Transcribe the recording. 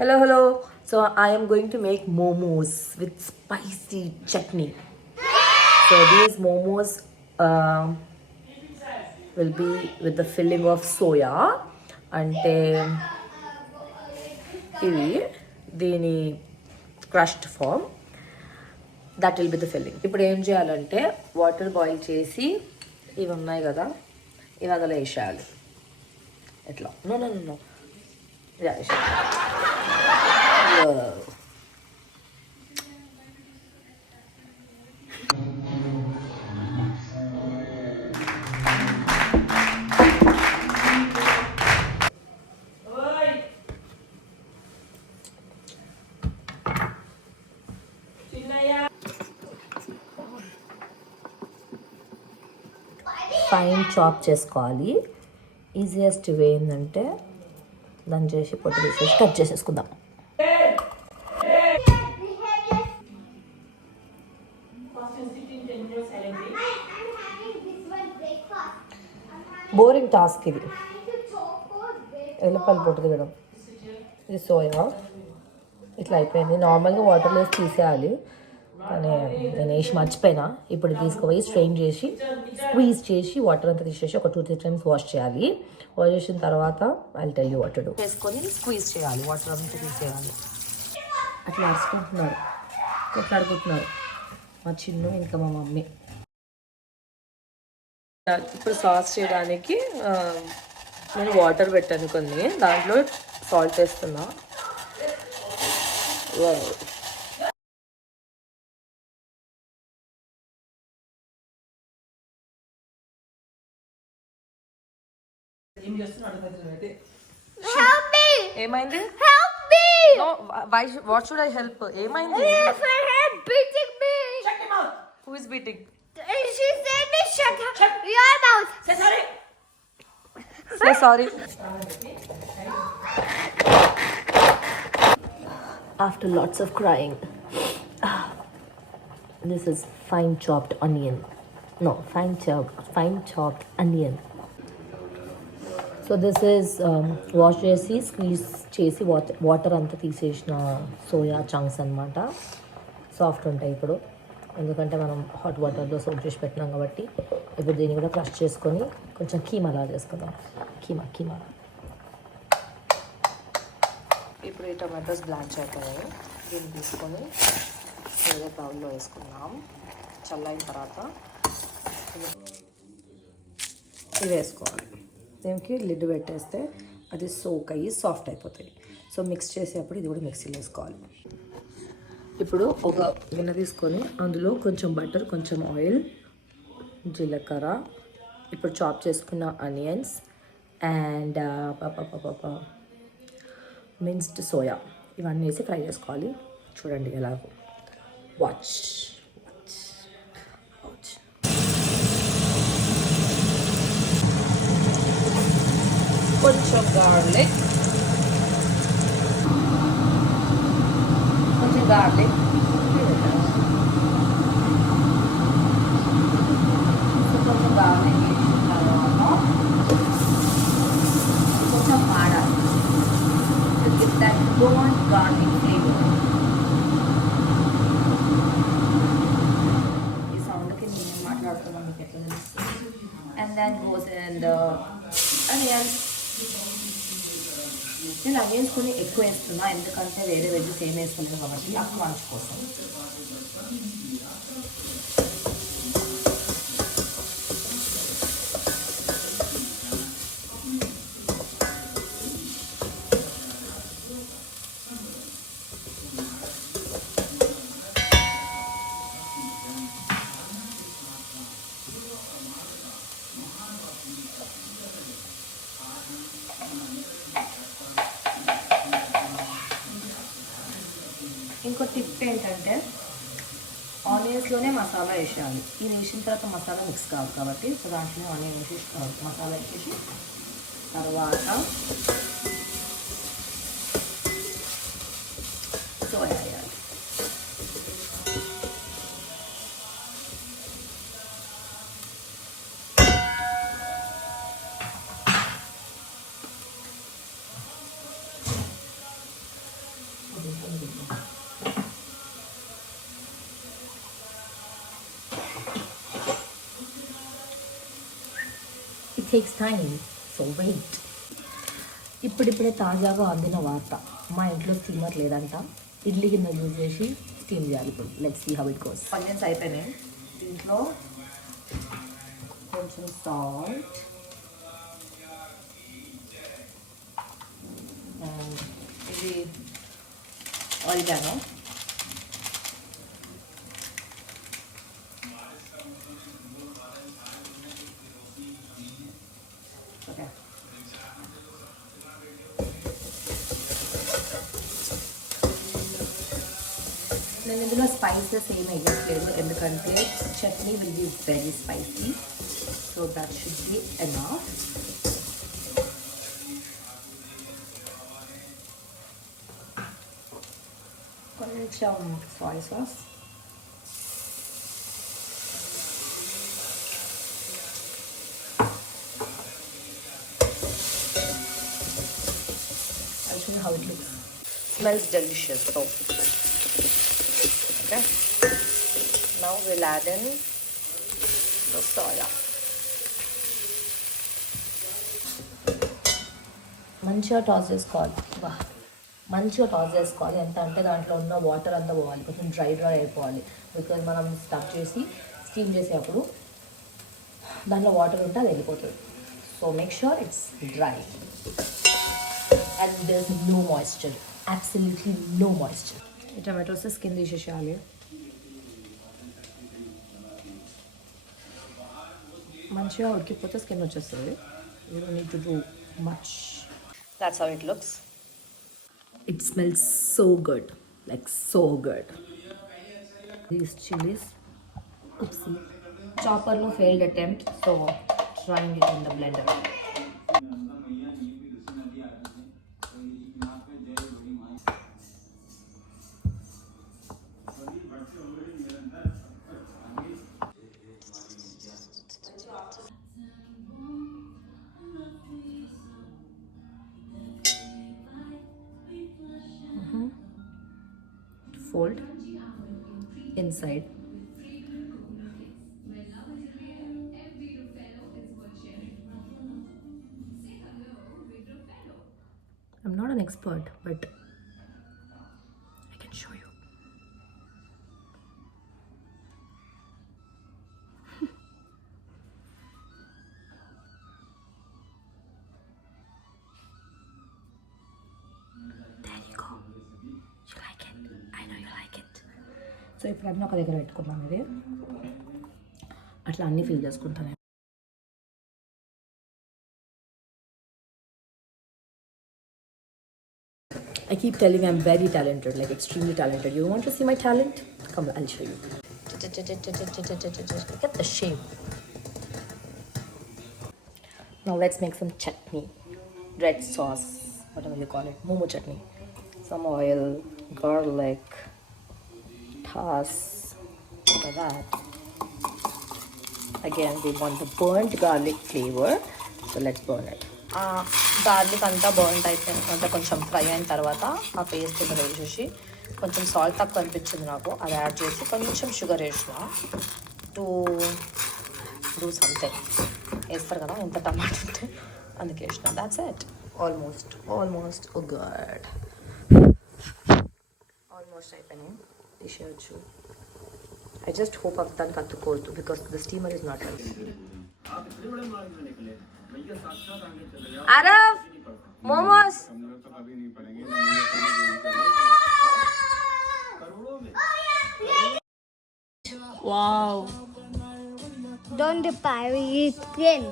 Hello, hello. So I am going to make momos with spicy chutney. So these momos will be with the filling of soya అంటే ఇవి దీని crushed form that will be the filling. ఇప్పుడు ఏం చేయాలంటే water boil చేసి ఇవి ఉన్నాయి కదా ఇవి అందులో వేసేయాలి. ఎట్లా నో నో నో ఇలా వేసేయాలి. ఫైన్ చాప్ చేసుకోవాలి. ఈజియెస్ట్ వే ఏంటంటే దాన్ని చేసి పొట్టు తీసేసి కట్ చేసేసుకుందాం. బోరింగ్ టాస్క్ ఇది, ఎల్లిపాయలు పొట్టు తీయడం. ఇది సోయా ఇట్లా అయిపోయింది. నార్మల్గా వాటర్లో వేసి తీసేయాలి కానీ నేను వేసి మర్చిపోయినా. ఇప్పుడు తీసుకుపోయి స్ట్రెయిన్ చేసి స్క్వీజ్ చేసి వాటర్ అంతా తీసేసి ఒక 2-3 టైమ్స్ వాష్ చేయాలి. వాష్ చేసిన తర్వాత I tell you what to do. వేసుకొని స్క్వీజ్ చేయాలి, వాటర్ అంతా తీసేయాలి. అట్లా అరుచుకుంటున్నారు, కొట్లాడుకుంటున్నారు మా చిన్ను ఇంకా మా మమ్మీ. ఇప్పుడు సాస్ చేయడానికి నేను వాటర్ పెట్టాను కొన్ని, దాంట్లో సాల్ట్ వేస్తున్నా. Help me! ఏమైంది? Help me! No, why? What should I help? ఏమైంది? If my head beating me. Shut your mouth. Who is beating? She said me shut your mouth. Say sorry. Say sorry. After lots of crying, this is fine chopped onion. No, fine chopped onion. So this is wash చేసి స్క్వీజ్ చేసి వాటర్ అంతా తీసేసిన soya chunks అనమాట. సాఫ్ట్ ఉంటాయి ఇప్పుడు, ఎందుకంటే మనం హాట్ వాటర్లో సోప్ చేసి పెట్టినాం కాబట్టి. ఇప్పుడు దీన్ని కూడా క్రష్ చేసుకొని కొంచెం కీమా లా చేసుకుందాం. కీమా ఇప్పుడు ఈ టొమాటోస్ బ్లాంచ్ అయిపోయాయి. దీన్ని తీసుకొని వేరే బౌల్లో వేసుకుందాం. చల్లైన తర్వాత ఇవి వేసుకోవాలి. దీనికి లిడ్ పెట్టేస్తే అది సోక్ అయ్యి సాఫ్ట్ అయిపోతాయి. సో మిక్స్ చేసేటప్పుడు ఇది కూడా మిక్సీలో వేసుకోవాలి. ఇప్పుడు ఒక గిన్నె తీసుకొని అందులో కొంచెం బటర్, కొంచెం ఆయిల్, జీలకర్ర, ఇప్పుడు చాప్ చేసుకున్న ఆనియన్స్ అండ్ మిన్స్డ్ సోయా ఇవన్నీ వేసి ఫ్రై చేసుకోవాలి. చూడండి ఎలాగో. వాచ్ కొంచెం గార్లిక్, కొంచెం గార్లిక్ వేసిన తర్వాత కొంచెం వాడాలి. That don't garlic flavour. ఈ సౌండ్కి నేను మాట్లాడుతున్నాను మీకు ఎట్లా తెలుస్తుంది. And then goes and onions. నేను ఆనియన్స్ కొన్ని ఎక్కువ వేస్తున్నా ఎందుకంటే వేరే వెజ్జెస్ ఏం వేసుకోలేదు కాబట్టి ఆ క్రంచ్ కోసం. ఇంకో టిప్ ఏంటంటే ఆనియన్స్లోనే మసాలా వేసేయాలి. ఇది వేసిన తర్వాత మసాలా మిక్స్ కాదు కాబట్టి సో దాంట్లో ఆనియన్ వేసి మసాలా వేసేసి తర్వాత సోయా వేయాలి. takes time. So wait. ఇప్పుడిప్పుడే తాజాగా అందిన వార్త, మా ఇంట్లో స్టీమర్ లేదంట. ఇడ్లీ కింద యూజ్ చేసి స్టీమ్ చేయాలి ఇప్పుడు. Let's see how it goes. Onions అయిపోయినాయి. దీంట్లో కొంచెం సాల్ట్ అండ్ ఇది ఆరిగానో. ఓకే, నేను ఇందులో స్పైసెస్ ఏమి వేయట్లేదు ఎందుకంటే chutney will be very spicy. So that should be enough. కొంచెం soya sauce, I'll show you how it looks. Smells delicious though. Okay, now we'll add in the soya. మంచిగా టాస్ చేసుకోవాలి. మంచిగా టాస్ చేసుకోవాలి. ఎంత అంటే దాంట్లో ఉన్న వాటర్ అంతా పోవాలి, కొంచెం డ్రై అయిపోవాలి. బికాజ్ మనం స్టఫ్ చేసి స్టీమ్ చేసేటప్పుడు దాంట్లో వాటర్ ఉంటే అది వెళ్ళిపోతుంది. So make sure it's dry and there is no moisture, absolutely no moisture. ఈ టమాటోస్ స్కిన్ తీసేసేయాలి. మంచిగా ఉడికిపోతే స్కిన్ వచ్చేస్తుంది. You don't need to do much. That's how it looks. It smells so good, like so good. These chilies, oopsie. Chopper no failed attempt, so trying it in the blender. Fold inside. I'm not an expert, but I can show you. There you go. You like it? I know you like it. So ఇప్పుడు అన్నీ ఒక దగ్గర పెట్టుకున్నాను. ఇది అట్లా అన్నీ ఫిల్ చేసుకుంటాను. I keep telling I'm very talented, like extremely talented. You want to see my talent? Come, I'll show you. Look at the shape. Now let's make some chutney. Red sauce, whatever you call it. Momo chutney. Some oil, garlic, tas, like that. Again, we want the burnt garlic flavor, so let's burn it. Garlic అంతా బర్న్ అయిపోయింది, అంతా కొంచెం ఫ్రై అయిన తర్వాత ఆ పేస్ట్ ఇక్కడ వేసేసి, కొంచెం సాల్ట్ తక్కువ అనిపించింది నాకు, అది యాడ్ చేసి కొంచెం షుగర్ వేసిన టు డూ సంథింగ్. వేస్తారు కదా ఎంత టమాటా ఉంటే, అందుకే వేసిన. That's it. Almost good. Almost అయిపోయినాయి. తీసేయచ్చు. I just hope I've done kattukodu because the steamer is not ready. Arav, momos. Wow. Don't buy it again.